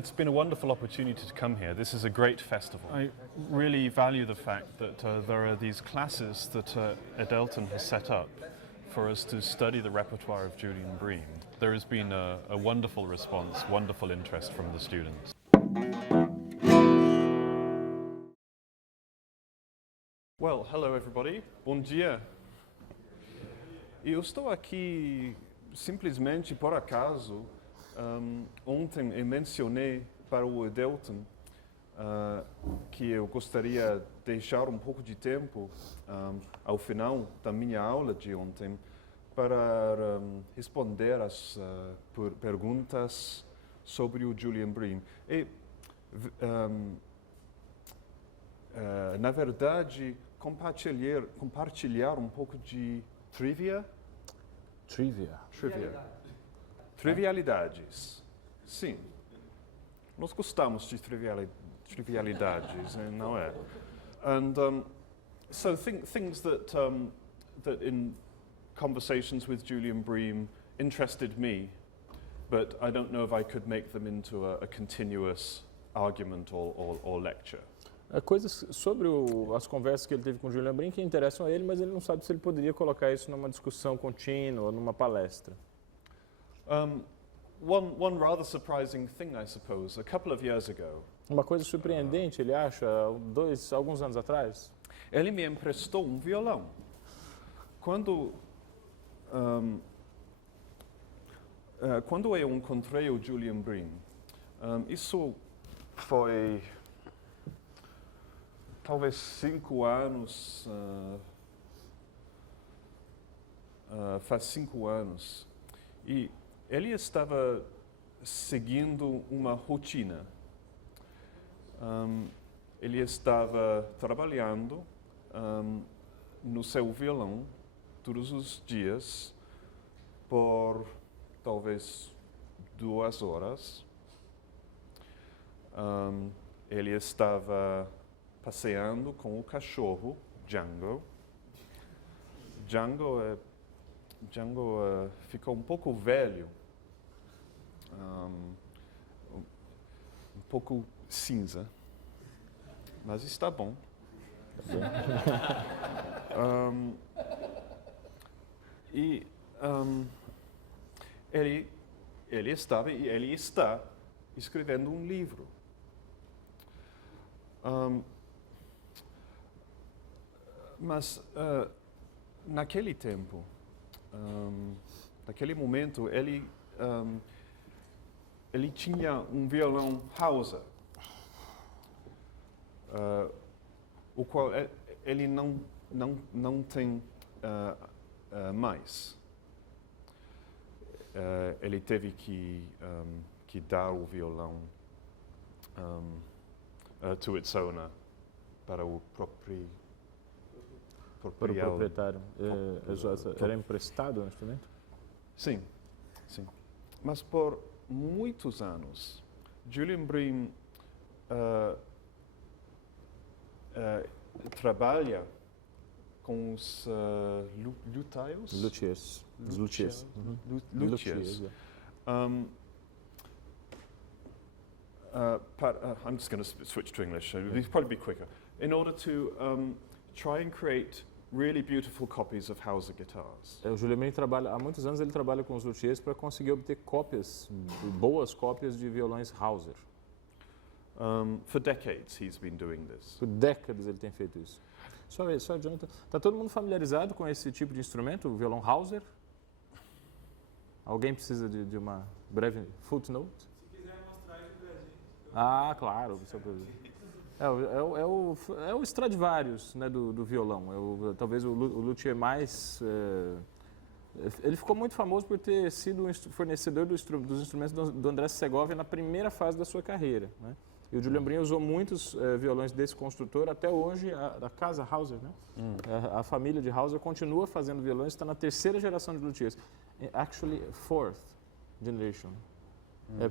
it's been a wonderful opportunity to come here. This is a great festival. I really value the fact that there are these classes that Edelton has set up for us to study the repertoire of Julian Bream. There has been a wonderful response, wonderful interest from the students. Well, hello everybody. Bom dia. Eu estou aqui simplesmente por acaso. Ontem eu mencionei para o Edelton que eu gostaria de deixar um pouco de tempo ao final da minha aula de ontem para responder as perguntas sobre o Julian Bream. E, na verdade, compartilhar um pouco de trivia. Trivialidades. Sim. Nós gostamos de trivialidades, não é? And so things that in conversations with Julian Bream interested me, but I don't know if I could make them into a continuous argument or lecture. Coisas sobre as conversas que ele teve com o Julian Bream que interessam a ele, mas ele não sabe se ele poderia colocar isso numa discussão contínua ou numa palestra. One rather surprising thing, I suppose, a couple of years ago. Uma coisa surpreendente, ele acha, alguns anos atrás. Ele me emprestou um violão. Quando eu encontrei o Julian Bream, isso foi talvez 5 anos, faz 5 anos, e ele estava seguindo uma rotina. Ele estava trabalhando no seu violão todos os dias por talvez 2 horas. Ele estava passeando com o cachorro, Django. Django ficou um pouco velho, um pouco cinza, mas está bom. Ele está escrevendo um livro. Mas naquele tempo, naquele momento, ele tinha um violão Hauser, o qual ele não tem mais. Ele teve que dar o violão to its owner, para o proprietário. Era emprestado o instrumento? Sim, sim. Mas por muitos anos, Julian Bream trabalha com os luthiers. Luthiers. I'm just going to switch to English. It'll probably be quicker. In order to try and create really beautiful copies of Hauser guitars. O Julian Bream há muitos anos ele trabalha com os luthiers para conseguir obter boas cópias de violões Hauser. For decades he's been doing this. Por décadas ele tem feito isso. Só Jonathan, está todo mundo familiarizado com esse tipo de instrumento, o violão Hauser? Alguém precisa de uma breve footnote? Se quiser mostrar isso pra gente. Ah, claro. É o Stradivarius, né, do violão. Talvez o luthier mais... ele ficou muito famoso por ter sido fornecedor dos instrumentos do Andrés Segovia na primeira fase da sua carreira, né? E o Julian Bream usou muitos violões desse construtor. Até hoje, a casa Hauser, né? A família de Hauser continua fazendo violões, está na 3ª geração de luthiers. Actually, 4th generation.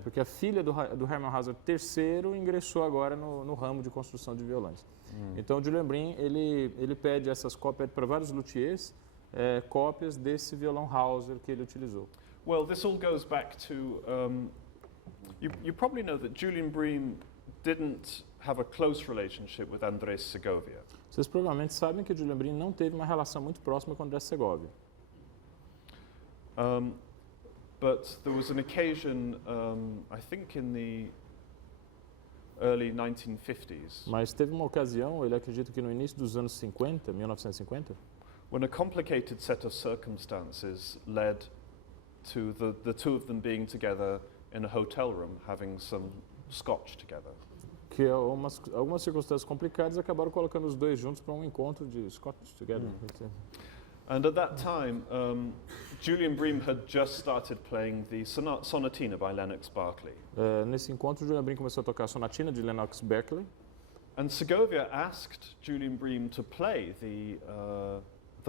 Porque a filha do Hermann Hauser III ingressou agora no ramo de construção de violões. Então, o Julian Bream, ele pede essas cópias para vários luthiers, cópias desse violão Hauser que ele utilizou. Well, this all goes back to You probably know that Julian Bream didn't have a close relationship with Andrés Segovia. Vocês provavelmente sabem que Julian Bream não teve uma relação muito próxima com Andrés Segovia. But there was an occasion, I think in the early 1950s, Mas teve uma ocasião, ele acredita que no início dos anos 50, 1950, when a complicated set of circumstances led to the two of them being together in a hotel room having some scotch together. que algumas circunstâncias complicadas acabaram colocando os dois juntos para um encontro de Scottish Together. And at that time, Julian Bream had just started playing the Sonatina by Lennox Berkeley. Nesse encontro, Julian Bream começou a tocar a Sonatina de Lennox Berkeley. And Segovia asked Julian Bream to play the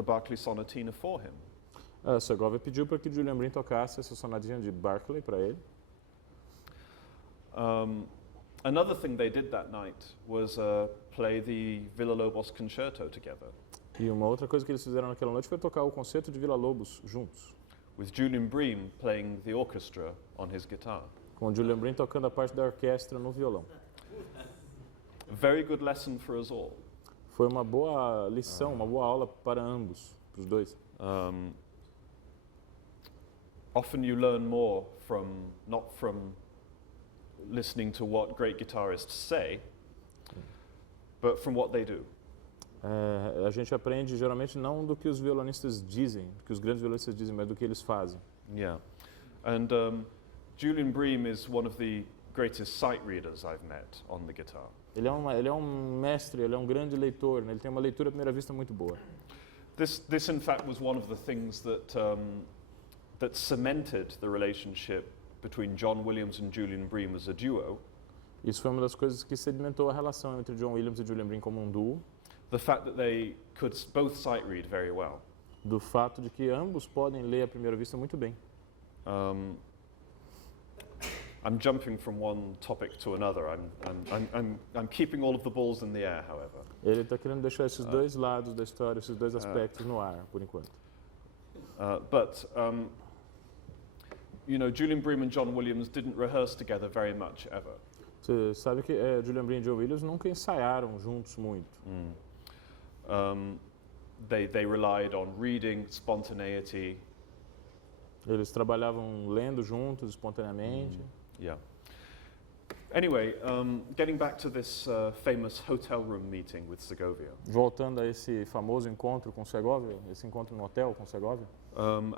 Berkeley Sonatina for him. Segovia pediu para que Julian Bream tocasse essa Sonatina de Berkeley para ele. Another thing they did that night was play the Villa-Lobos concerto together. E uma outra coisa que eles fizeram naquela noite foi tocar o concerto de Villa-Lobos juntos, with Julian Bream playing the orchestra on his guitar. com Julian Bream tocando a parte da orquestra no violão. A very good lesson for us all. Foi uma boa lição, uma boa aula para ambos, para os dois. Often you learn more not from listening to what great guitarists say, but from what they do. A gente aprende geralmente não do que os violonistas dizem, do que os grandes violonistas dizem, mas do que eles fazem. Yeah. And Julian Bream is one of the greatest sight readers I've met on the guitar. Ele é um mestre, ele é um grande leitor, né? Ele tem uma leitura à primeira vista muito boa. This in fact was one of the things that cemented the relationship between John Williams and Julian Bream as a duo. Isso foi uma das coisas que sedimentou a relação entre John Williams e Julian Bream como um duo. The fact that they could both sight read very well. Do fato de que ambos podem ler à primeira vista muito bem. I'm jumping from one topic to another. I'm keeping all of the balls in the air, however. Ele está querendo deixar esses dois lados da história, esses dois aspectos no ar, por enquanto. But you know, Julian Bream and John Williams didn't rehearse together very much ever. Você sabe que Julian Bream e John Williams nunca ensaiaram juntos muito. They relied on reading, spontaneity. Eles trabalhavam lendo juntos, espontaneamente. Yeah. Anyway, getting back to this famous hotel room meeting with Segovia. Voltando a esse famoso encontro com Segovia, esse encontro no hotel com Segovia.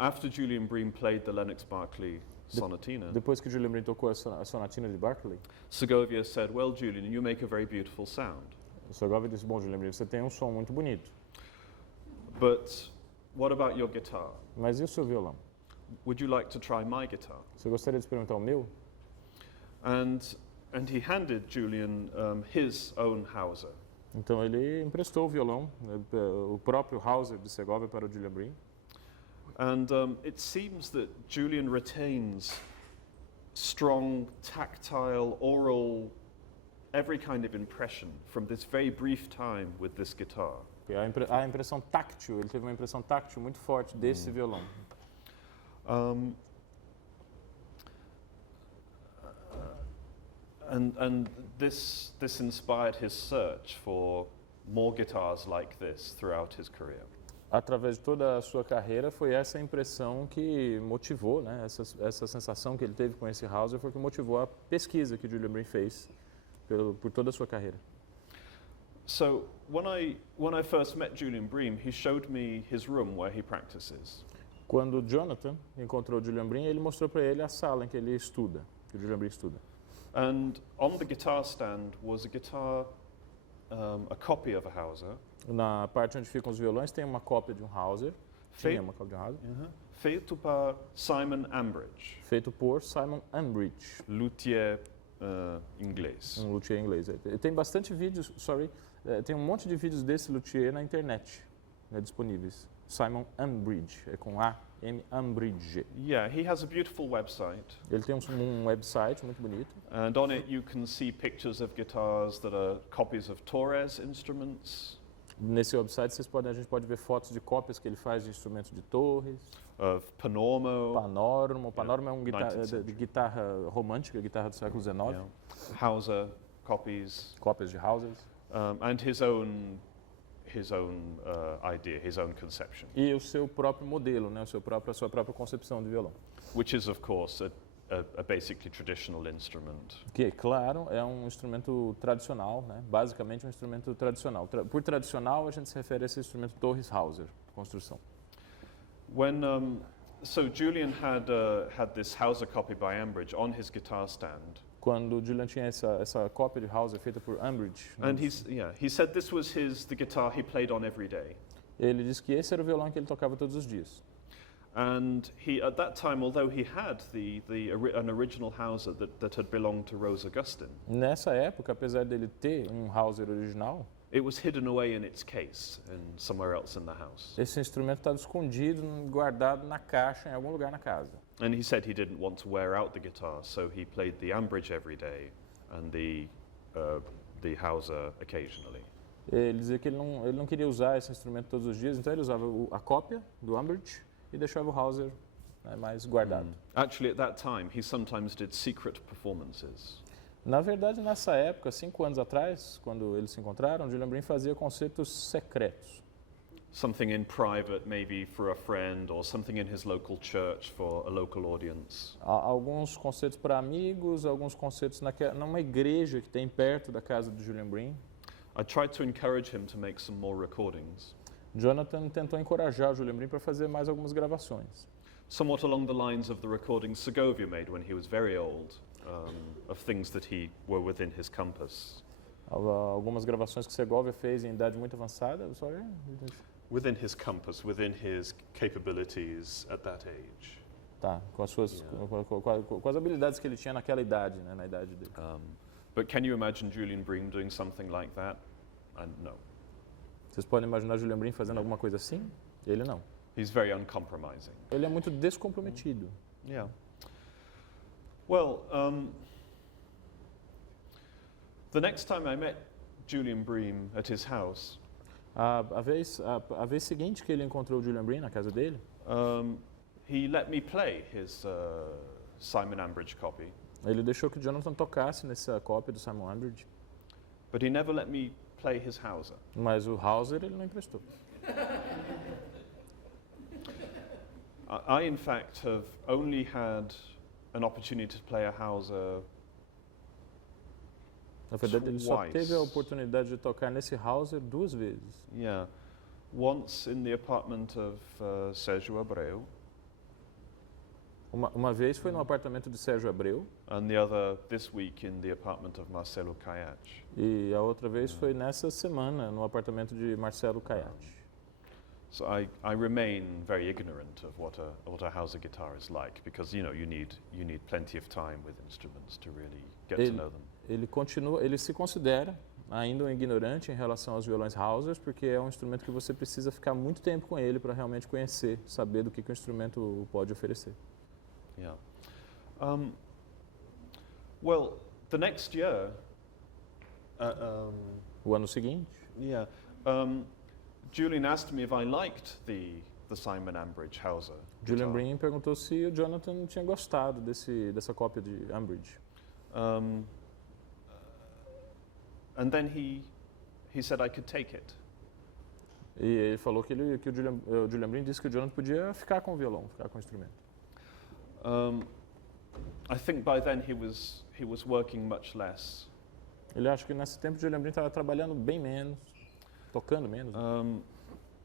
After Julian Bream played the Lennox Berkeley Sonatina, Depois que Julian Bream tocou a Sonatina de Berkeley, Segovia said, "Well, Julian, you make a very beautiful sound. o Segovia disse: "Bom, Julian Bream, você tem um som muito bonito, But what about your guitar? mas e o seu violão? Would you like to try my guitar?" Você gostaria de experimentar o meu?" And he handed Julian his own Hauser. Então ele emprestou o violão, o próprio Hauser de Segovia para o Julian Bream. And it seems that Julian retains strong, tactile, oral, every kind of impression from this very brief time with this guitar. A impressão táctil, ele teve uma impressão táctil muito forte desse violão. And this inspired his search for more guitars like this throughout his career. Através de toda a sua carreira, foi essa impressão que motivou, né? Essa sensação que ele teve com esse Hauser foi que motivou a pesquisa que Julian Bream fez por toda a sua carreira. So when I first met Julian Bream, he showed me his room where he practices. Quando Jonathan encontrou Julian Bream, ele mostrou para ele a sala em que ele estuda, que o Julian Bream estuda. And on the guitar stand was a guitar, a copy of a Hauser. Na parte onde ficam os violões tem uma cópia de um Hauser. Tinha uma cópia de um Hauser. Feito por Simon Ambridge, Feito por Simon Ambridge, luthier inglês. um luthier inglês. Tem bastante vídeos, tem um monte de vídeos desse luthier na internet, né, disponíveis. Simon Ambridge, é com A, M, Ambridge. Yeah, he has a beautiful website. Ele tem um website muito bonito. And on it you can see pictures of guitars that are copies of Torres instruments. Nesse website a gente pode ver fotos de cópias que ele faz de instrumentos de torres, of panormo, panormo. O panormo é 19th century. de guitarra romântica, guitarra do século XIX, you know, Hauser copies, cópias de Hausers. and his own idea, his own conception, E o seu próprio modelo, né, a sua própria concepção de violão. which is, of course, a basically traditional instrument. Que, claro, é um instrumento tradicional, né, basicamente um instrumento tradicional. Por tradicional, a gente se refere a esse instrumento Torres Hauser, construção. When so Julian had this Hauser copy by Ambridge on his guitar stand, Quando o Julian tinha essa cópia de Hauser feita por Ambridge, né, and he said this was the guitar he played on every day. ele disse que esse era o violão que ele tocava todos os dias. And he, at that time, although he had an original Hauser that had belonged to Rose Augustine, Nessa época, apesar dele ter um Hauser original, it was hidden away in its case and somewhere else in the house. esse instrumento estava escondido, guardado na caixa, em algum lugar na casa. And he said he didn't want to wear out the guitar, so he played the Ambridge every day and the Hauser occasionally. Ele dizia que ele não queria usar esse instrumento todos os dias, então ele usava a cópia do Ambridge e deixava o Hauser, né, mais guardado. Actually, at that time, he sometimes did secret performances. Na verdade, nessa época, 5 anos atrás, quando eles se encontraram, Julian Bream fazia concertos secretos. Something in private, maybe for a friend, or something in his local church for a local audience. Alguns concertos para amigos, alguns concertos numa igreja que tem perto da casa do Julian Bream. I tried to encourage him to make some more recordings, Jonathan tentou encorajar o Julian Bream para fazer mais algumas gravações. somewhat along the lines of the recordings Segovia made when he was very old, of things that were within his compass. Algumas gravações que Segovia fez em idade muito avançada. Within his compass, within his capabilities at that age. Tá, com as habilidades que ele tinha naquela idade, né, na idade dele. But can you imagine Julian Bream doing something like that? No. Vocês podem imaginar Julian Bream fazendo alguma coisa assim? Ele não. He's very uncompromising. Ele é muito descomprometido. Yeah. Well, the next time I met Julian Bream at his house, A vez seguinte que ele encontrou o Julian Bream na casa dele, he let me play his Simon Ambridge copy, ele deixou que o Jonathan tocasse nessa cópia do Simon Ambridge, but he never let me play his Hauser. mas o Hauser ele não emprestou. I in fact, have only had an opportunity to play a Hauser Na verdade, ele só twice. teve a oportunidade de tocar nesse Hauser 2 vezes. Yeah, once in the apartment of Sérgio Abreu, Uma vez foi no apartamento de Sérgio Abreu and the other this week in the apartment of Marcelo Caiate. e a outra vez foi nessa semana no apartamento de Marcelo Caiate. So I remain very ignorant of what a Hauser guitar is like, because you need plenty of time with instruments to really get to know them. Ele se considera ainda um ignorante em relação aos violões Hausers, porque é um instrumento que você precisa ficar muito tempo com ele para realmente conhecer, saber do que o instrumento pode oferecer. Yeah. Well, the next year, O ano seguinte, yeah, Julian asked me if I liked the Simon Ambridge Hauser Julian guitar. Bream perguntou se o Jonathan tinha gostado dessa cópia de Ambridge. And then he said I could take it. E ele falou que o Julian Bream disse que o Jonathan podia ficar com o violão, ficar com o instrumento. I think by then he was working much less. Ele acha que nesse tempo o Julian Bream estava trabalhando bem menos, tocando menos.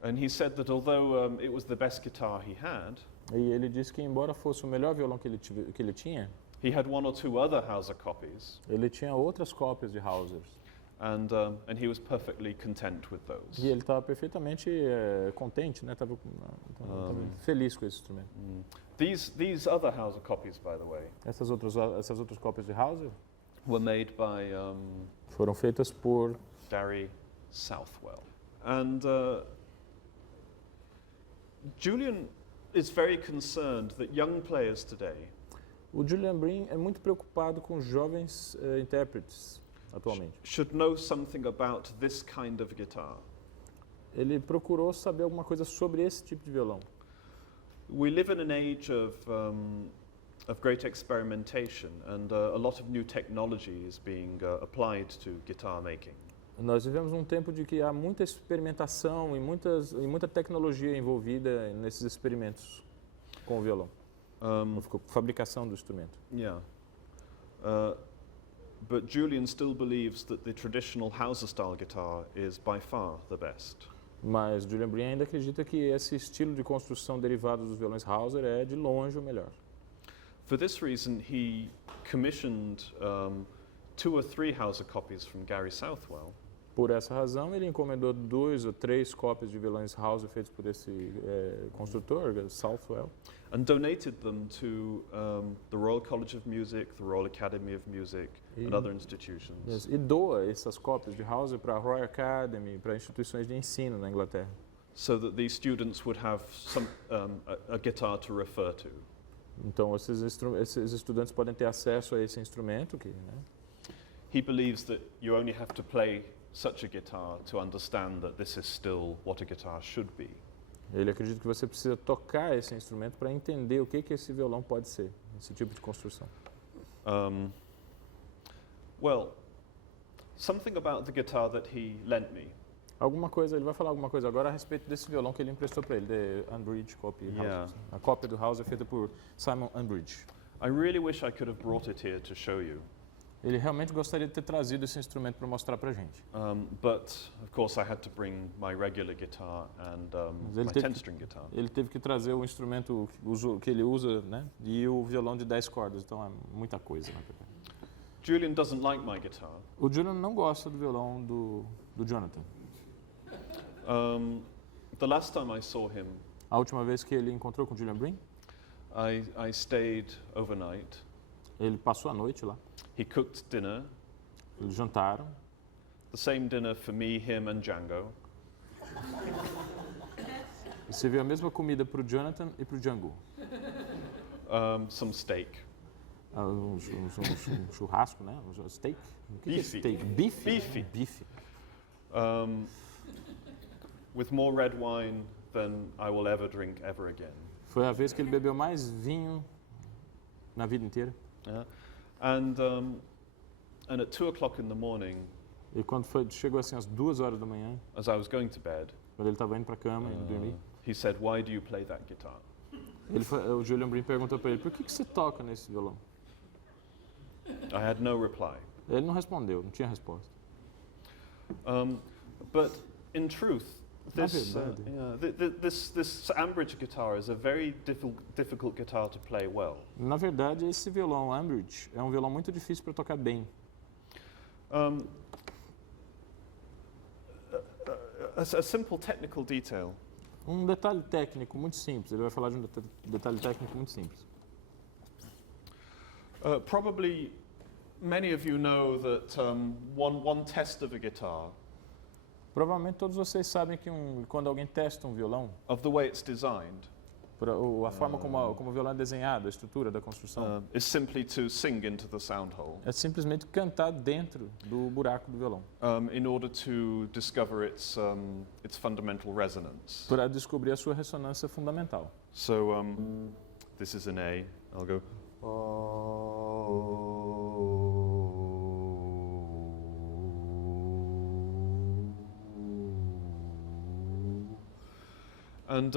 And he said that although it was the best guitar he had, E ele disse que embora fosse o melhor violão que ele tinha, he had one or two other Hauser copies, ele tinha outras cópias de Hausers. and he was perfectly content with those. E ele estava perfeitamente contente, né? Tava feliz com esse instrumento. These other Hauser copies, by the way, Essas outras cópias de Hauser were made by foram feitas por Barry Southwell. And Julian is very concerned that young players today O Julian Bream é muito preocupado com jovens intérpretes atualmente. should know something about this kind of guitar. ele procurou saber alguma coisa sobre esse tipo de violão. We live in an age of great experimentation, and a lot of new technology is being applied to guitar making. Nós vivemos um tempo de que há muita experimentação e muita tecnologia envolvida nesses experimentos com o violão, fabricação do instrumento. Yeah. But Julian still believes that the traditional Hauser-style guitar is by far the best. Mas Julian Bream ainda acredita que esse estilo de construção derivado dos violões Hauser é de longe o melhor. For this reason, he commissioned 2 or 3 Hauser copies from Gary Southwell. Por essa razão, ele encomendou 2 ou 3 cópias de violões Hauser feitos por esse construtor, Southwell. And donated them to the Royal College of Music, the Royal Academy of Music, and other institutions. Yes, e doa essas cópias de Hauser para a Royal Academy, para instituições de ensino na Inglaterra. So that these students would have a guitar to refer to. Então, esses estudantes podem ter acesso a esse instrumento. He believes that you only have to play such a guitar to understand that this is still what a guitar should be. Ele acredita que você precisa tocar esse instrumento para entender o que esse violão pode ser, esse tipo de construção. Well, something about the guitar that he lent me. Ele vai falar alguma coisa agora a respeito desse violão que ele emprestou para ele, the Unbridged copy. Yeah. A cópia do Hauser feita por Simon Unbridge. I really wish I could have brought it here to show you. Ele realmente gostaria de ter trazido esse instrumento para mostrar para a gente. But of course I had to bring my regular guitar and my 10-string guitar. Ele teve que trazer o instrumento que ele usa, né? E o violão de 10 cordas, então é muita coisa. Né? Julian doesn't like my guitar. O Julian não gosta do violão do Jonathan. The last time I saw him, A última vez que ele encontrou com o Julian Bream, I stayed overnight. ele passou a noite lá. He cooked dinner, Eles jantaram. the same dinner for me, him and Django. E serviu a mesma comida para o Jonathan e para o Django. Some steak. Um churrasco, né? Um steak? O que é Beefy. steak? Bife? Beefy. Bife. With more red wine than I will ever drink ever again. Foi a vez que ele bebeu mais vinho na vida inteira. Yeah. And at 2 o'clock in the morning, E quando chegou assim às 2 horas da manhã, as I was going to bed, quando ele estava indo para a cama, indo dormir, he said, "Why do you play that guitar?" o Julian Bream perguntou para ele, por que você toca nesse violão? I had no reply. Ele não respondeu, não tinha resposta. But in truth, this verdade. this Ambridge guitar is a very difficult guitar to play well. Na verdade, esse violão Ambridge é um violão muito difícil para tocar bem. A simple technical detail. Um detalhe técnico muito simples, ele vai falar de um detalhe técnico muito simples. Probably many of you know that one test of a guitar, Provavelmente todos vocês sabem que quando alguém testa um violão, of the way it's designed, a forma como o violão é desenhado, a estrutura da construção, is simply to sing into the sound hole é simplesmente cantar dentro do buraco do violão, in order to discover its fundamental resonance. para descobrir a sua ressonância fundamental. So this is an A. I'll go. And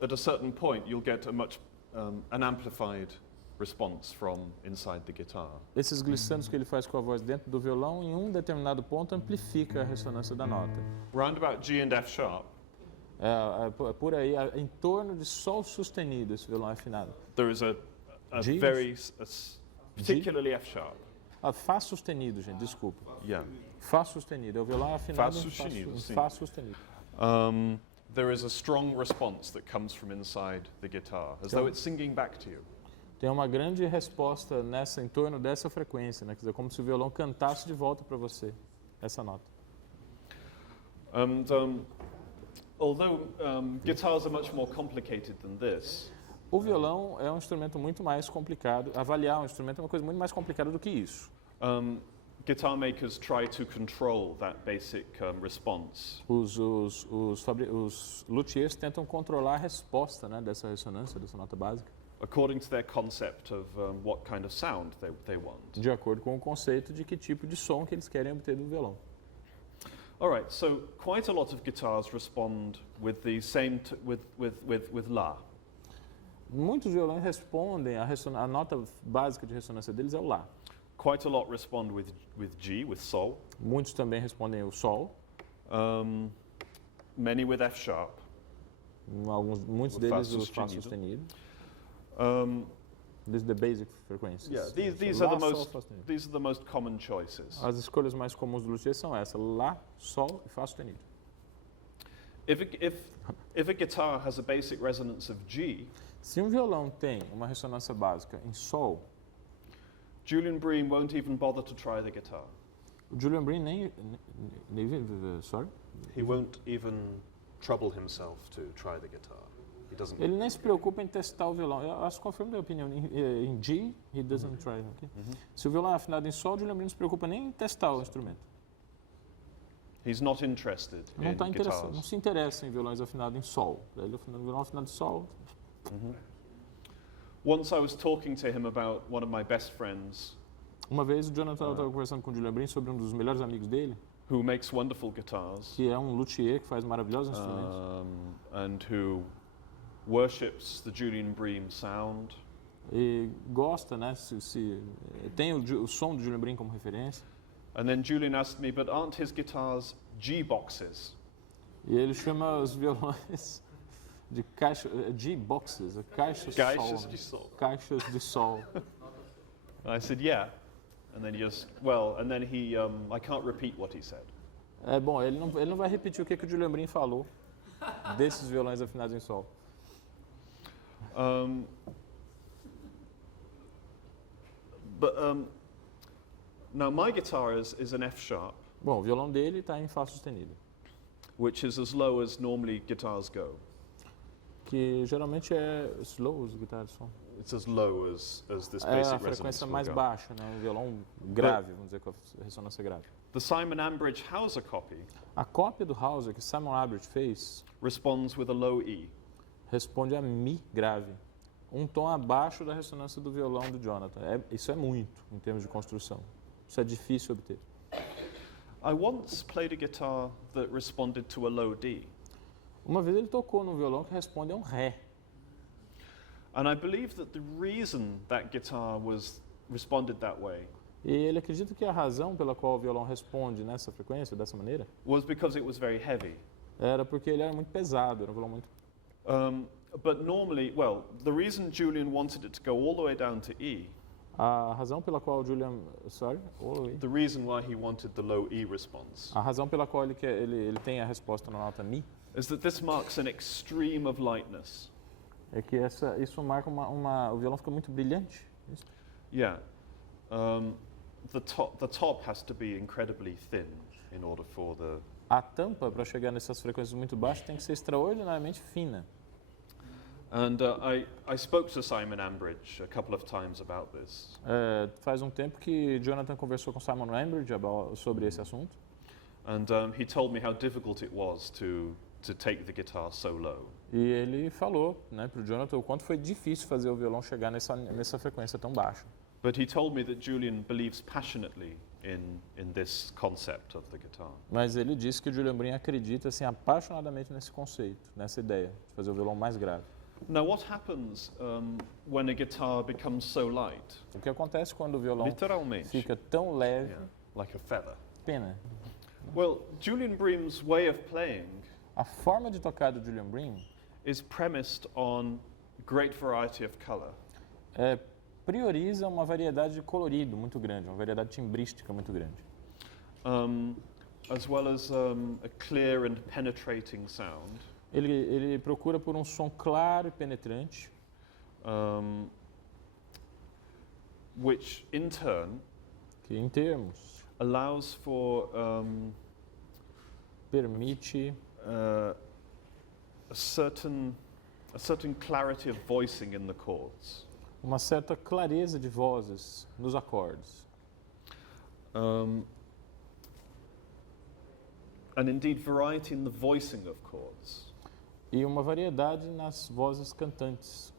at a certain point, you'll get an amplified response from inside the guitar. Esses glissandos que ele faz com a voz dentro do violão, em um determinado ponto, amplifica a ressonância da nota. Round about G and F sharp, Por aí, em torno de sol sustenido, esse violão é afinado. there is a G? particularly F sharp. Fá sustenido, gente, desculpa. Yeah. Fá sustenido, é o violão afinado Fá em sustenido, sim. Fá sustenido. There is a strong response that comes from inside the guitar, as though it's singing back to you. Tem uma grande resposta em torno dessa frequência, né? Quer dizer, como se o violão cantasse de volta para você essa nota. And although guitars are much more complicated than this, O violão é um instrumento muito mais complicado. Avaliar um instrumento é uma coisa muito mais complicada do que isso. guitar makers try to control that basic response. Os luthiers tentam controlar a resposta, né, dessa ressonância, dessa nota básica, According to their concept of what kind of sound they want. de acordo com o conceito de que tipo de som que eles querem obter do violão. All right, so quite a lot of guitars respond with the same with La. Muitos violões respondem, a nota básica de ressonância deles é o Lá. Quite a lot respond with G, with Sol. Muitos também respondem o Sol, Many with F sharp. muitos O deles Fá o Fá sustenido. sustenido. This is the basic frequencies. Yeah, these Lá, are the Sol, most Fá sustenido. these are the most common choices. As escolhas mais comuns do luthier são essas: Lá, Sol e Fá sustenido. If a guitar has a basic resonance of G, Se um violão tem uma ressonância básica em Sol, Julian Bream won't even bother to try the guitar. o Julian Bream sorry? He won't even trouble himself to try the guitar. He doesn't. Ele nem se preocupa em testar o violão. Eu acho que confirmo da opinião. Em G, he doesn't try. Okay? Se o violão é afinado em Sol, o Julian Bream não se preocupa nem em testar o instrumento. He's not interested Não, in não guitars. se interessa em violões afinados em Sol. Ele afinado violão afinado em Sol. Once I was talking to him about one of my best friends Uma vez o Jonathan estava conversando com o Julian Bream sobre um dos melhores amigos dele, who makes wonderful guitars que é um luthier que faz maravilhosos instrumentos. and who worships the Julian Bream sound. E gosta, né? Tem o som do Julian Bream como referência. And then Julian asked me, but aren't his guitars G boxes? E ele chama os violões de G-boxes, caixas Caixas de de sol. sol. Caixas de sol. I said, yeah. And then he just, well, and then he, I can't repeat what he said. É bom, ele não vai repetir o que o Julian Bream falou desses violões afinados em Sol. Now my guitar is an F sharp, Bom, o violão dele está em Fá sustenido, which is as low as normally guitars go. que geralmente é slow, os guitarras são. It's as low as this É basic a resonance frequência will mais go. baixa, né? Um violão grave, vamos dizer, com a ressonância grave. The Simon Ambridge Hauser copy A cópia do Hauser que Simon Albert fez responds with a low E. responde a Mi grave, um tom abaixo da ressonância do violão do Jonathan. Isso é muito em termos de construção. Isso é difícil obter. I once played a guitar that responded to a low D. Uma vez ele tocou num violão que responde a um Ré. And I believe that the reason that guitar responded that way E ele acredita que a razão pela qual o violão responde nessa frequência, dessa maneira, was because it was very heavy. era porque ele era muito pesado, era um violão muito... But normally, well, the reason Julian wanted it to go all the way down to E, A razão pela qual o Julian... The reason why he wanted the low E response A razão pela qual ele tem a resposta na nota Mi is that this marks an extreme of lightness. é que isso marca o violão fica muito brilhante. Isso. Yeah. The top has to be incredibly thin in order for the... A tampa, para chegar nessas frequências muito baixas, tem que ser extraordinariamente fina. And I spoke to Simon Ambridge a couple of times about this. Faz um tempo que Jonathan conversou com Simon Ambridge sobre esse assunto. And he told me how difficult it was to take the guitar so low. E ele falou, né, para o Jonathan o quanto foi difícil fazer o violão chegar nessa frequência tão baixa. But he told me that Julian believes passionately in this concept of the guitar. Mas ele disse que o Julian Bream acredita assim, apaixonadamente nesse conceito, nessa ideia de fazer o violão mais grave. Now, what happens when a guitar becomes so light? O que acontece quando o violão Literalmente. fica tão leve, Yeah, like a feather. pena. Well, Julian Bream's way of playing A forma de tocar do Julian Bream is premised on great variety of color. prioriza uma variedade de colorido muito grande, uma variedade timbrística muito grande. As well as a clear and penetrating sound. Ele procura por um som claro e penetrante, Which in turn que em termos allows for permite a certain clarity of voicing in the chords. uma certa clareza de vozes nos acordes. And indeed variety in the voicing of chords. E uma variedade nas vozes cantantes.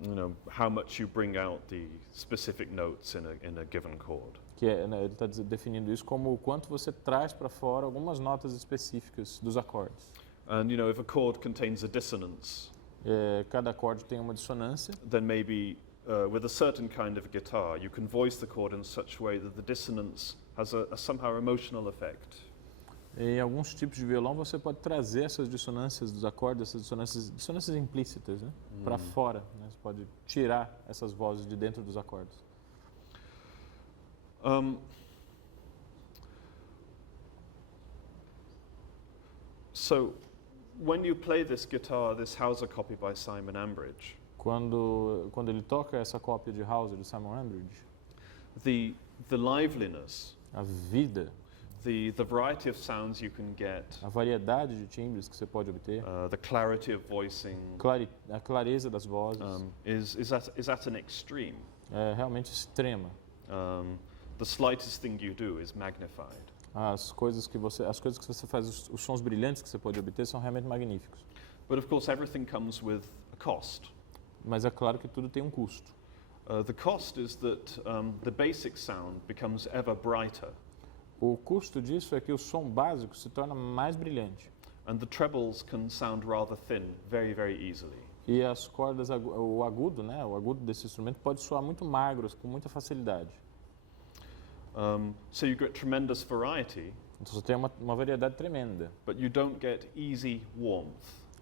You know, how much you bring out the specific notes in a given chord. Que é, né, ele está definindo isso como o quanto você traz para fora algumas notas específicas dos acordes. And you know, if a chord contains a dissonance, Cada acorde tem uma dissonância. then maybe with a certain kind of guitar, you can voice the chord in such a way that the dissonance has a somehow emotional effect. Em alguns tipos de violão você pode trazer essas dissonâncias dos acordes, essas dissonâncias implícitas, né, para fora. Né? Você pode tirar essas vozes de dentro dos acordes. So, when you play this guitar, this Hauser copy by Simon Ambridge, Quando ele toca essa cópia de Hauser de Simon Ambridge, the liveliness, a vida, the variety of sounds you can get, a variedade de timbres que você pode obter, the clarity of voicing, a clareza das vozes, is at an extreme. é realmente extrema. The slightest thing you do is magnified. As coisas que você faz, os sons brilhantes que você pode obter são realmente magníficos. But of course, everything comes with a cost. Mas é claro que tudo tem um custo. The cost is that the basic sound becomes ever brighter, O custo disso é que o som básico se torna mais brilhante. and the trebles can sound rather thin very, very easily. E as cordas, o agudo, né, o agudo desse instrumento pode soar muito magro, com muita facilidade. So you get tremendous variety, Então você tem uma variedade tremenda, but you don't get easy warmth.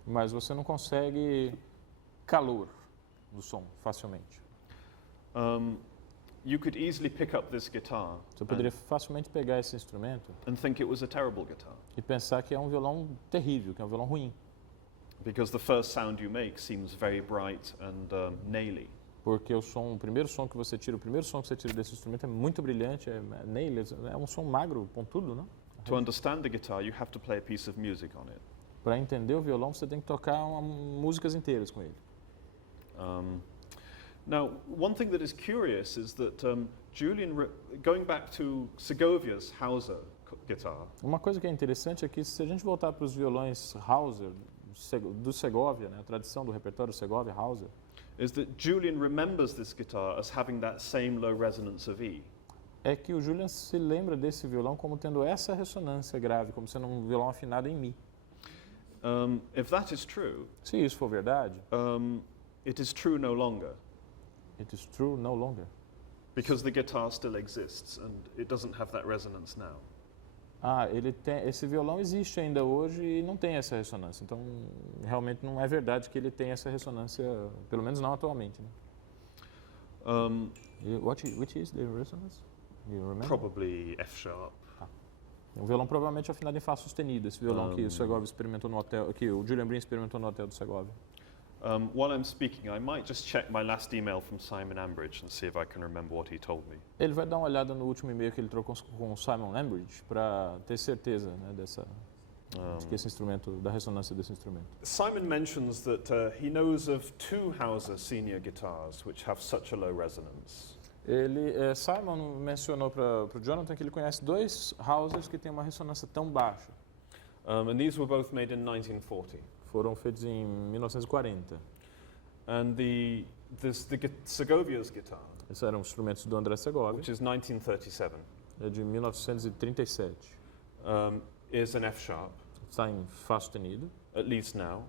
mas você não consegue calor do som facilmente. You could easily pick up this guitar Você poderia facilmente pegar esse instrumento and think it was a terrible guitar, e pensar que é um violão terrível, que é um violão ruim, because the first sound you make seems very bright and naily. porque o primeiro som que você tira desse instrumento é muito brilhante, é um som magro, pontudo, não? To understand the guitar, you have to play a piece of music on it. Para entender o violão, você tem que tocar músicas inteiras com ele. Now, one thing that is curious is that Julian, going back to Segovia's Hauser guitar, Uma coisa que é interessante é que se a gente voltar para os violões Hauser, do Segovia, né, a tradição do repertório Segovia, Hauser, is that Julian remembers this guitar as having that same low resonance of E. é que o Julian se lembra desse violão como tendo essa ressonância grave, como sendo um violão afinado em Mi. If that is true, Se isso for verdade, it is true no longer, it is true no longer. because the guitar still exists and it doesn't have that resonance now. Esse violão existe ainda hoje e não tem essa ressonância. Então, realmente não é verdade que ele tem essa ressonância, pelo menos não atualmente. Né? Which is the resonance? You remember? Probably F sharp. Um violão provavelmente afinado em Fá sustenido, esse violão que o Segovia experimentou no hotel, que o Julian Bream experimentou no hotel do Segovia. While I'm speaking, I might just check my last email from Simon Ambridge and see if I can remember what he told me. Ele vai dar uma olhada no último e-mail que ele trocou com o Simon Ambridge para ter certeza, né, de que esse instrumento, da ressonância desse instrumento. Simon mentions that he knows of two Hauser senior guitars which have such a low resonance. Simon mencionou para o Jonathan que ele conhece dois Hausers que têm uma ressonância tão baixa. And these were both made in 1940. Foram feitos em 1940. And the Segovia's guitar, Esses eram instrumentos do Andrés Segovia, which is 1937, é de 1937. is an F sharp, Está em Fá sustenido, at least now.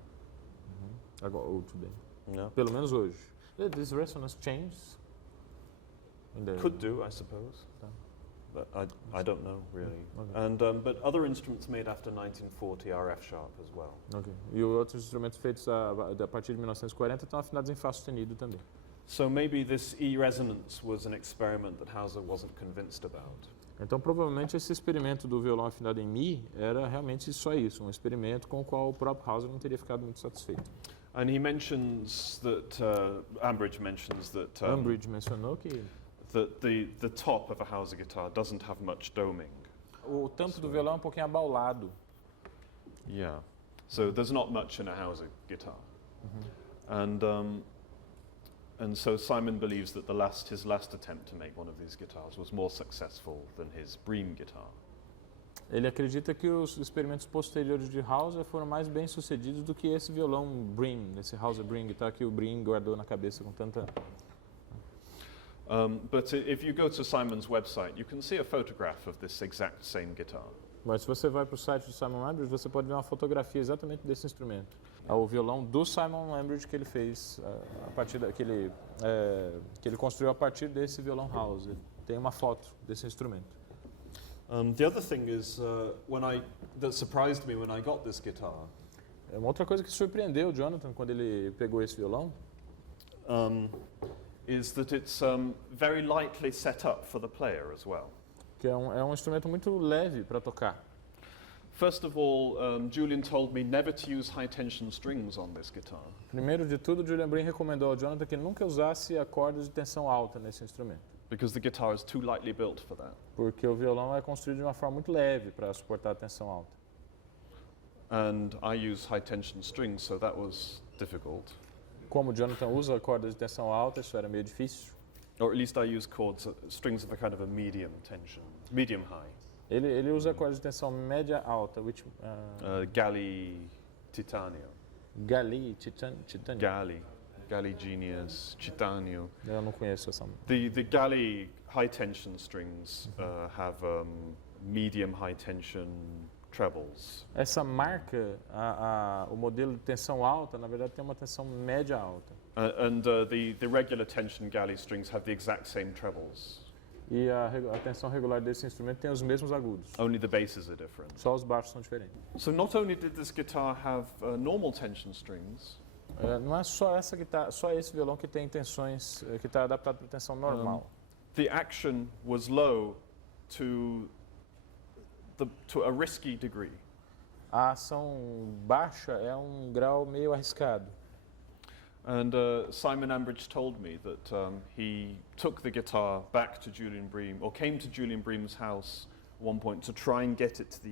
agora, ou today. No? Pelo menos hoje. This resonance changes? Could do, I suppose. Tá. But I don't know really. Okay. And but other instruments made after 1940 are F sharp as well. Okay. E outros instrumentos feitos a partir de 1940 estão afinados em Fá sustenido também. So maybe this E resonance was an experiment that Hauser wasn't convinced about. Então, provavelmente, esse experimento do violão afinado em Mi era realmente só isso, um experimento com o qual o próprio Hauser não teria ficado muito satisfeito. And he mentions that Ambridge mentions that Ambridge mencionou que that the top of a Hauser guitar doesn't have much doming. o tampo do violão é um pouquinho abaulado. Yeah. So there's not much in a Hauser guitar. And And so Simon believes that his last attempt to make one of these guitars was more successful than his Bream guitar. Ele acredita que os experimentos posteriores de Hauser foram mais bem sucedidos do que esse violão Bream, esse Hauser Bream guitar que o Bream guardou na cabeça com tanta... But if you go to Simon's website, you can see a photograph of this exact same guitar. Mas se você vai para o site do Simon Lambridge, você pode ver uma fotografia exatamente desse instrumento. É o violão do Simon Lambridge que ele fez a partir que ele construiu a partir desse violão Hauser. Tem uma foto desse instrumento. The other thing is that surprised me when I got this guitar. Uma outra coisa que surpreendeu o Jonathan quando ele pegou esse violão Is that it's very lightly set up for the player as well. que é um instrumento muito leve para tocar. First of all, Julian told me never to use high tension strings on this guitar. Primeiro de tudo, Julian Bream recomendou ao Jonathan que nunca usasse cordas de tensão alta nesse instrumento, Because the guitar is too lightly built for that. porque o violão é construído de uma forma muito leve para suportar a tensão alta. And I use high tension strings, so that was difficult. Como o Jonathan usa cordas de tensão alta, isso era meio difícil. Or at least I use strings of a kind of a medium tension, medium high. Ele usa cordas de tensão média alta, Galley Titanio. Titânio. Galley Genius, Titanio. Eu não conheço essa. The Galley high tension strings have medium high tension trebles. Essa marca, o modelo de tensão alta, na verdade tem uma tensão média alta. The regular tension galley strings have the exact same trebles. E a tensão regular desse instrumento tem os mesmos agudos. Only the basses are different. Só os baixos são diferentes. So not only did this guitar have normal tension strings, Não é só só esse violão que tem tensões, que está adaptado para tensão normal. the action was low to a risky degree. A ação baixa é um grau meio arriscado. And Simon Ambridge told me that he took the guitar back to Julian Bream, or came to Julian Bream's house at one point to try and get it to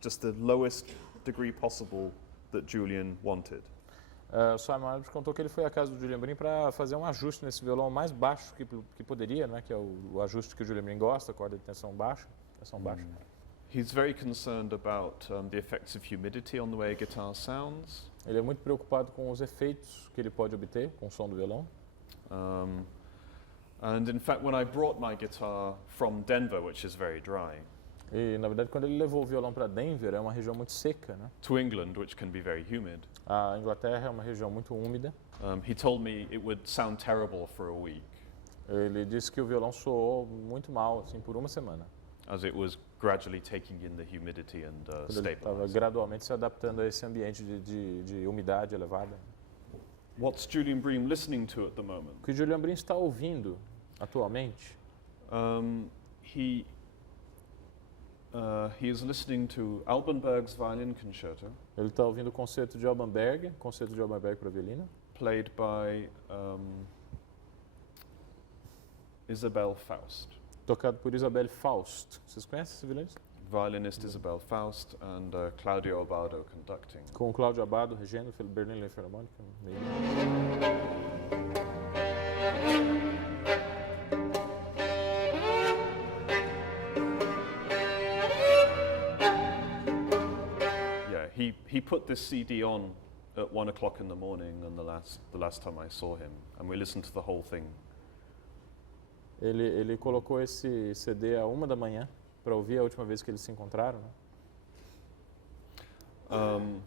just the lowest degree possible that Julian wanted. Simon Ambridge contou que ele foi à casa do Julian Bream para fazer um ajuste nesse violão mais baixo que poderia, né, que é o ajuste que o Julian Bream gosta, corda de tensão baixa. He's very concerned about the effects of humidity on the way a guitar sounds. Ele é muito preocupado com os efeitos que ele pode obter com o som do violão. And in fact, when I brought my guitar from Denver, which is very dry, E, na verdade, quando ele levou o violão para Denver, é uma região muito seca, né? to England, which can be very humid, A Inglaterra é uma região muito úmida. he told me it would sound terrible for a week, Ele disse que o violão soou muito mal, assim, por uma semana. as it was gradually taking in the humidity and Quando ele estava stabilizing. gradualmente se adaptando a esse ambiente de umidade elevada. What's Julian Bream listening to at the moment? O que Julian Bream está ouvindo atualmente, He is listening to Alban Berg's violin concerto, ele está ouvindo o concerto de Alban Berg para violino, played by Isabel Faust. tocado por Isabelle Faust. Vocês conhecem esse violinista? Violinist Isabel Faust and Claudio Abbado conducting. Com o Cláudio Abbado regendo pelo Berlin Philharmonic. Yeah, he put this CD on at 1 o'clock in the morning, and the last time I saw him, and we listened to the whole thing. Ele colocou esse CD à 1 da manhã para ouvir a última vez que eles se encontraram, né?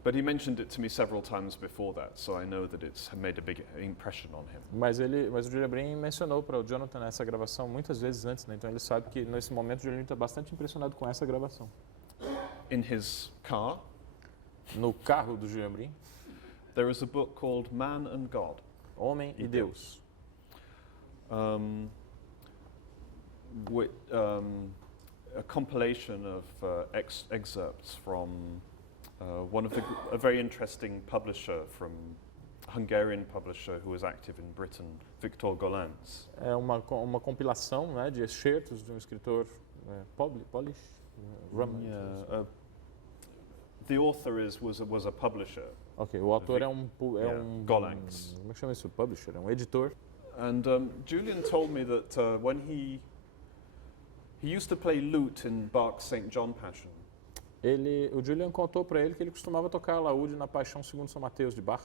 But he mentioned it to me several times before that, so I know that it's made a big impression on him. Mas o Julian Bream mencionou para o Jonathan essa gravação muitas vezes antes, né? Então ele sabe que nesse momento o Julian está bastante impressionado com essa gravação. In his car, No carro do Julian Bream, there is a book called Man and God, Homem e Deus. A compilation of excerpts from a very interesting publisher, from Hungarian publisher who was active in Britain, Viktor Golanz. É uma compilação, né, de excertos de um escritor Polish, The author was a publisher. Ok, o autor é um Golanz. como é que chama isso? Publisher, é um editor. And Julian told me that when he used to play lute in Bach's St. John Passion. O Julian contou para ele que ele costumava tocar alaúde na Paixão segundo São Mateus de Bach.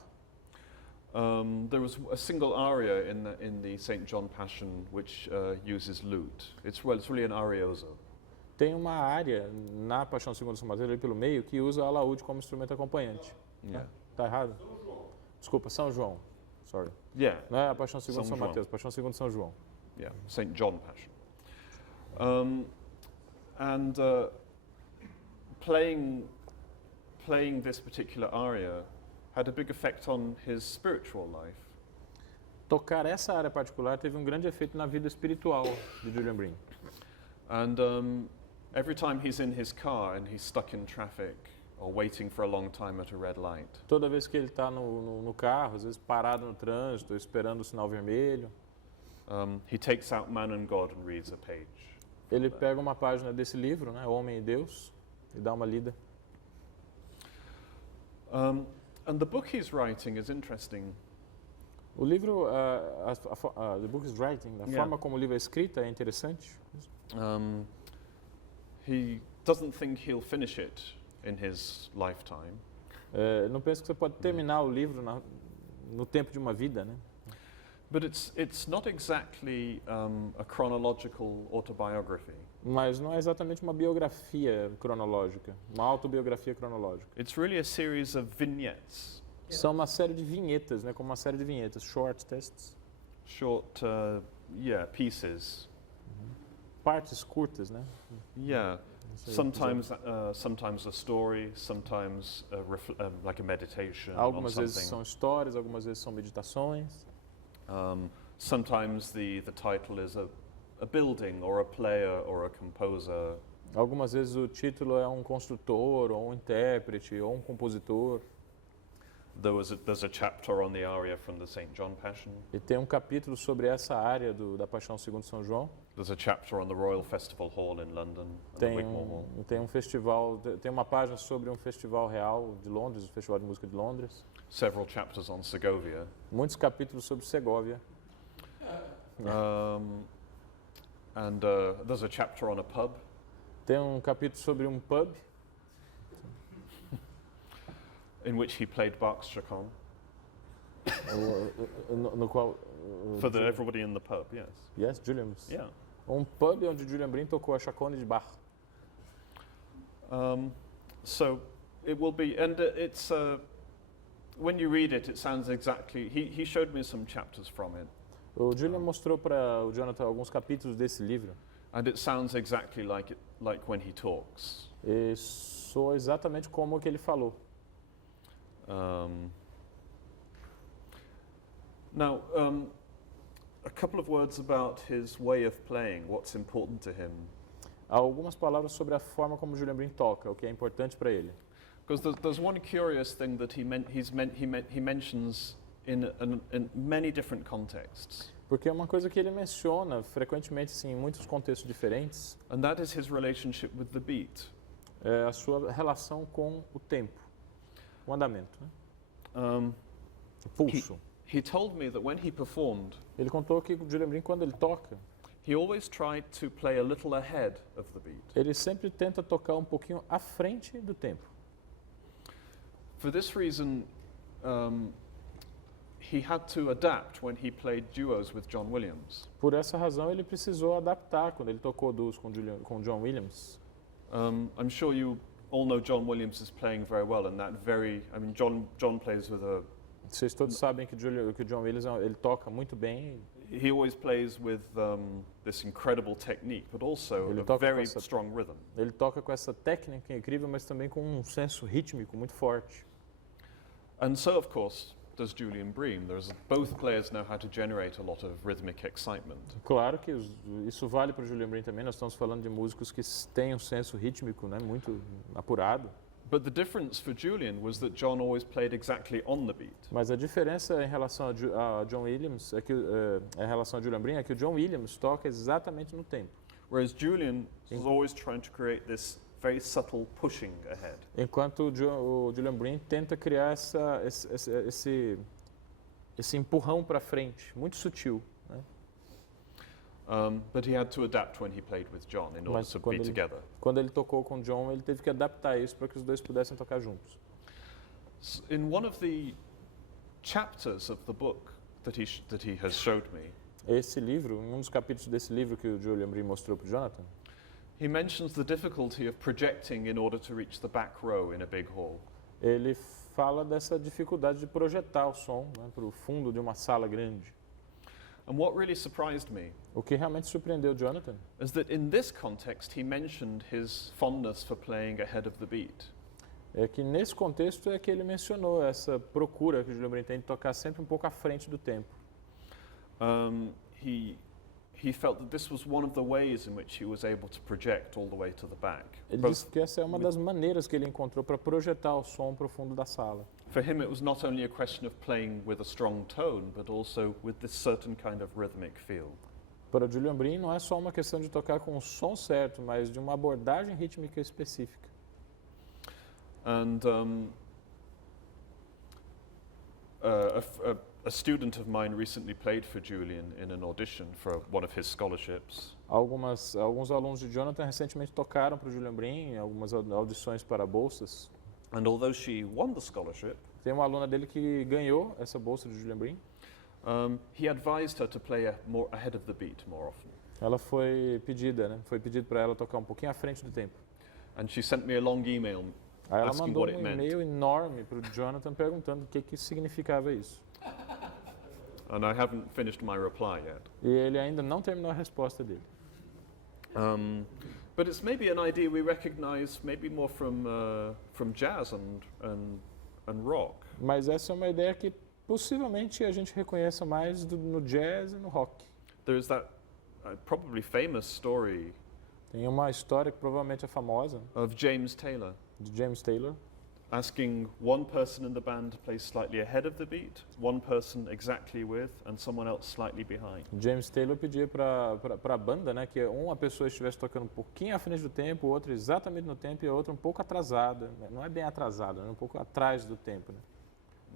There was a single aria in the St. John Passion which uses lute. It's really an arioso. Tem uma área na Paixão segundo São Mateus ali pelo meio que usa alaúde como instrumento acompanhante. Yeah. Tá errado? Desculpa, São João. Sorry. Yeah. Não é a Paixão segundo São João. Mateus, Paixão segundo São João. Yeah. St. John Passion. And playing this particular aria had a big effect on his spiritual life. Tocar essa área particular teve um grande efeito na vida espiritual de Julian Bream. And every time he's in his car and he's stuck in traffic or waiting for a long time at a red light, Toda vez que ele está no carro, às vezes parado no trânsito, esperando o sinal vermelho, he takes out Man and God and reads a page. ele pega uma página desse livro, né, Homem e Deus, e dá uma lida. And the book he's writing is interesting. O livro, the book is writing, a Yeah. forma como o livro é escrito é interessante. He doesn't think he'll finish it in his lifetime. Não penso que você pode terminar o livro no tempo de uma vida, né? But it's not exactly a chronological autobiography. Mas não é exatamente uma biografia cronológica, uma autobiografia cronológica. It's really a series of vignettes, São uma série de vinhetas, né? Como uma série de vinhetas, short tests, short, pieces. partes curtas, né? Yeah. Não sei Sometimes a story, sometimes like a meditation on Algumas vezes something. são histórias, algumas vezes são meditações. Sometimes the title is a building or a player or a composer. Algumas vezes o título é um construtor, ou um intérprete, ou um compositor. There's a chapter on the aria from the St. John Passion. E tem um capítulo sobre essa área da Paixão segundo São João. There's a chapter on the Royal Festival Hall in London and the Tem Wigmore Hall. tem um festival, tem uma página sobre um festival real de Londres, o Festival de Música de Londres. Several chapters on Segovia. Muitos capítulos sobre Segovia. And there's a chapter on a pub. Tem um capítulo sobre um pub, In which he played Bach's chaconne no qual... for everybody in the pub. Yes. Yes, Julian. Yeah. Um pub onde Julian Bream tocou a chaconne de Bach. So it will be, and it's when you read it, it sounds exactly. He showed me some chapters from it, O Julian mostrou para o Jonathan alguns capítulos desse livro. and it sounds exactly like when he talks. E soa exatamente como que ele falou. Now, a couple of words about his way of playing. What's important to him? Há algumas palavras sobre a forma como Julian Bream toca, o que é importante para ele. Because there's one curious thing that he mentions in many different contexts, Porque é uma coisa que ele menciona frequentemente, sim, em muitos contextos diferentes, and that is his relationship with the beat. é a sua relação com o tempo, o andamento, né? O pulso. He told me that when he performed, Ele contou que o Julian Bream, quando ele toca, he always tried to play a little ahead of the beat. ele sempre tenta tocar um pouquinho à frente do tempo. For this reason, he had to adapt when he played duos with John Williams. Por essa razão, ele precisou adaptar quando ele tocou duos com John Williams. I'm sure you all know John Williams is playing very well, and John plays with a. Vocês todos sabem que o John Williams ele toca muito bem. He always plays with this incredible technique, but also Ele a toca com very essa- strong rhythm. Ele toca com essa técnica incrível, mas também com um senso rítmico muito forte. And so, of course, does Julian Bream. Both players know how to generate a lot of rhythmic excitement. Claro que isso vale para o Julian Bream também. Nós estamos falando de músicos que têm um senso rítmico, né, muito apurado. But the difference for Julian was that John always played exactly on the beat. Mas a diferença em relação a John Williams é que em relação a Julian Bream é que o John Williams toca exatamente no tempo, Whereas Julian was always trying to create this very subtle pushing ahead. enquanto o Julian Bream tenta criar esse empurrão para frente, muito sutil, But he had to adapt when he played with John in order Mas to be together. quando ele tocou com o John, ele teve que adaptar isso para que os dois pudessem tocar juntos. In one of the chapters of the book that he has showed me, Esse livro, um dos capítulos desse livro que o Julian Bream mostrou para o Jonathan, he mentions the difficulty of projecting in order to reach the back row in a big hall. ele fala dessa dificuldade de projetar o som, né, para o fundo de uma sala grande. And what really surprised me O que realmente surpreendeu o Jonathan is that in this context he mentioned his fondness for playing ahead of the beat. é que nesse contexto é que ele mencionou essa procura que o Julian Bream tem de tocar sempre um pouco à frente do tempo. He felt that this was one of the ways in which he was able to project all the way to the back. Ele disse que essa é uma das maneiras que ele encontrou para projetar o som para o fundo da sala. For him, it was not only a question of playing with a strong tone, but also with this certain kind of rhythmic feel. Para o Julian Bream não é só uma questão de tocar com o som certo, mas de uma abordagem rítmica específica. And a student of mine recently played for Julian in an audition for one of his scholarships. Alguns alunos de Jonathan recentemente tocaram para o Julian Bream em algumas audições para bolsas. And although she won the scholarship, Tem uma aluna dele que ganhou essa bolsa do Julian Bream. he advised her to play more ahead of the beat more often. Ela foi pedida, né? Foi pedido para ela tocar um pouquinho à frente do tempo. And she sent me a long email Aí ela asking mandou what it um meant. e-mail enorme para o Jonathan perguntando o que significava isso. And I haven't finished my reply yet. E ele ainda não terminou a resposta dele. But it's maybe an idea we recognize maybe more from jazz and rock. Mas essa é uma ideia que possivelmente a gente reconheça mais no jazz e no rock. There is that probably famous story Tem uma história que provavelmente é famosa, of James Taylor de James Taylor, asking one person in the band to play slightly ahead of the beat, one person exactly with, and someone else slightly behind. James Taylor pedia para a banda, né, que uma pessoa estivesse tocando um pouquinho à frente do tempo, outra exatamente no tempo e a outra um pouco atrasada. Né? Não é bem atrasada, né? Um pouco atrás do tempo. Né?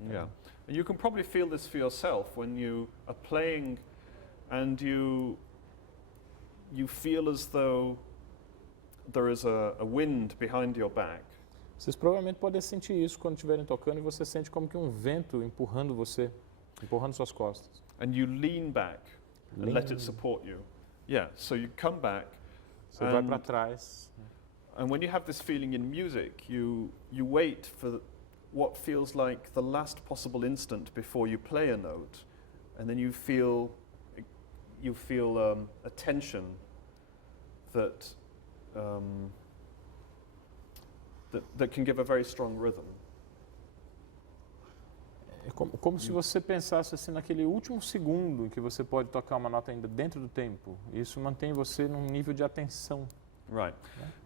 Yeah. And you can probably feel this for yourself when you are playing and you feel as though there is a wind behind your back. Vocês provavelmente podem sentir isso quando estiverem tocando e você sente como que um vento empurrando você, empurrando suas costas. And you lean back and let it support you. Yeah, so you come back. Você vai para trás. And when you have this feeling in music, you wait for what feels like the last possible instant before you play a note, and then you feel a tension that that can give a very strong rhythm. É como se você pensasse assim naquele último segundo em que você pode tocar uma nota ainda dentro do tempo. Isso mantém você num nível de atenção. Right.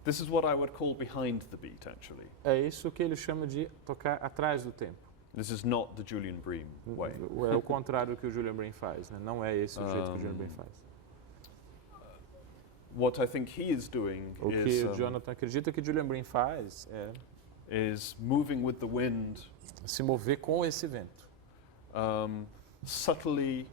This is what I would call behind the beat, actually. É isso que ele chama de tocar atrás do tempo. This is not the Julian Bream way. É o contrário do que o Julian Bream faz, né? Não é esse o jeito que o Julian Bream faz. What I think he is doing O que o Jonathan acredita que o Julian Bream faz is moving with the wind, se mover com esse vento. Subtly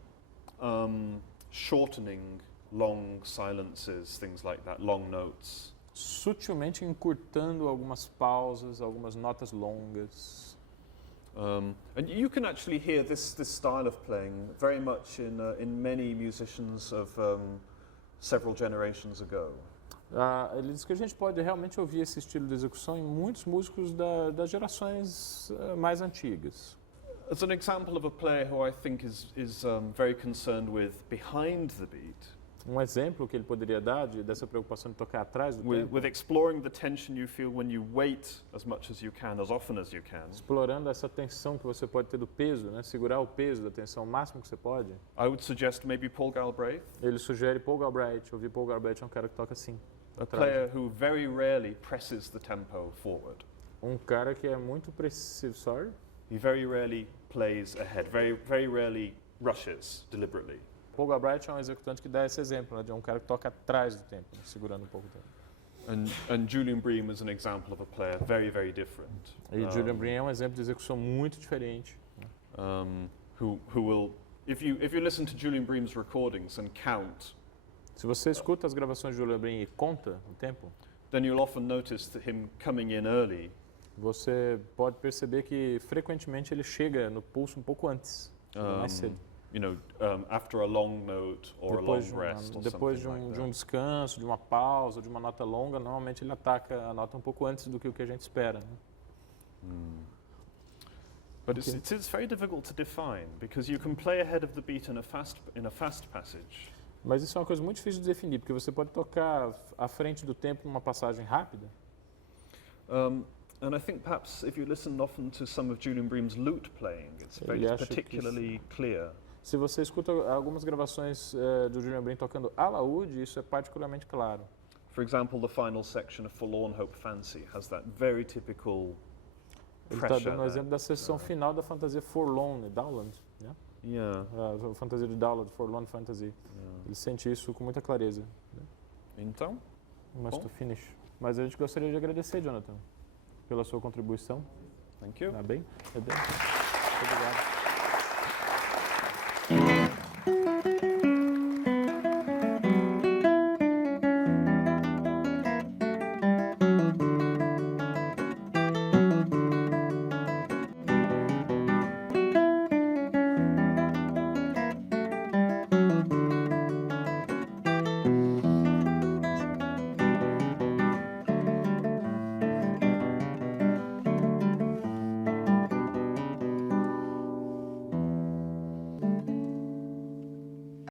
shortening long silences, things like that, long notes. Sutilmente encurtando algumas pausas, algumas notas longas. And you can actually hear this style of playing very much in many musicians of several generations ago. Ele diz que a gente pode realmente ouvir esse estilo de execução em muitos músicos das gerações mais antigas. As an example of a player who I think is very concerned with behind the beat, Um exemplo que ele poderia dar dessa preocupação de tocar atrás do tempo, with exploring the tension you feel when you wait as much as you can, as often as you can. explorando essa tensão que você pode ter do peso, né? Segurar o peso da tensão o máximo que você pode. I would suggest maybe Paul Galbraith, Ele sugere Paul Galbraith. Ouvir Paul Galbraith é um cara que toca assim. a atrás. player who very rarely presses the tempo forward. Um cara que é muito preciso. Sorry? He very rarely plays ahead, very rarely rushes deliberately. Paul Galbraith é um executante que dá esse exemplo, né? De um cara que toca atrás do tempo, né? Segurando um pouco o tempo. And Julian Bream is an example of a player very different. E Julian Bream é um exemplo de execução muito diferente. Who will, if you listen to Julian Bream's recordings and count Se você escuta as gravações de Julian Bream e conta o tempo, then you'll often notice that him coming in early você pode perceber que frequentemente ele chega no pulso um pouco antes, mais cedo. you know, after a long note or a long rest or Depois something like de um that. descanso, de uma pausa, de uma nota longa, normalmente ele ataca a nota um pouco antes do que o que a gente espera. Né? But Okay. it is very difficult to define because you can play ahead of the beat in a fast passage, Mas isso é uma coisa muito difícil de definir, porque você pode tocar à frente do tempo numa passagem rápida. and I think perhaps if you listen often to some of Julian Bream's lute playing, it's very Ele acha que particularly clear. Se você escuta algumas gravações do Julian Bream tocando a laúde, isso é particularmente claro. For example, the final section of Forlorn Hope Fancy has that very typical Ele está pressure dando o there. exemplo da sessão final da fantasia Forlorn, Dowland, né? Yeah. A fantasia de Dowland, Forlorn Fantasy. Ele sente isso com muita clareza. Então, Mas Bom. to finish. Mas a gente gostaria de agradecer, Jonathan, pela sua contribuição. thank you. Tá bem? É bem. Muito obrigado.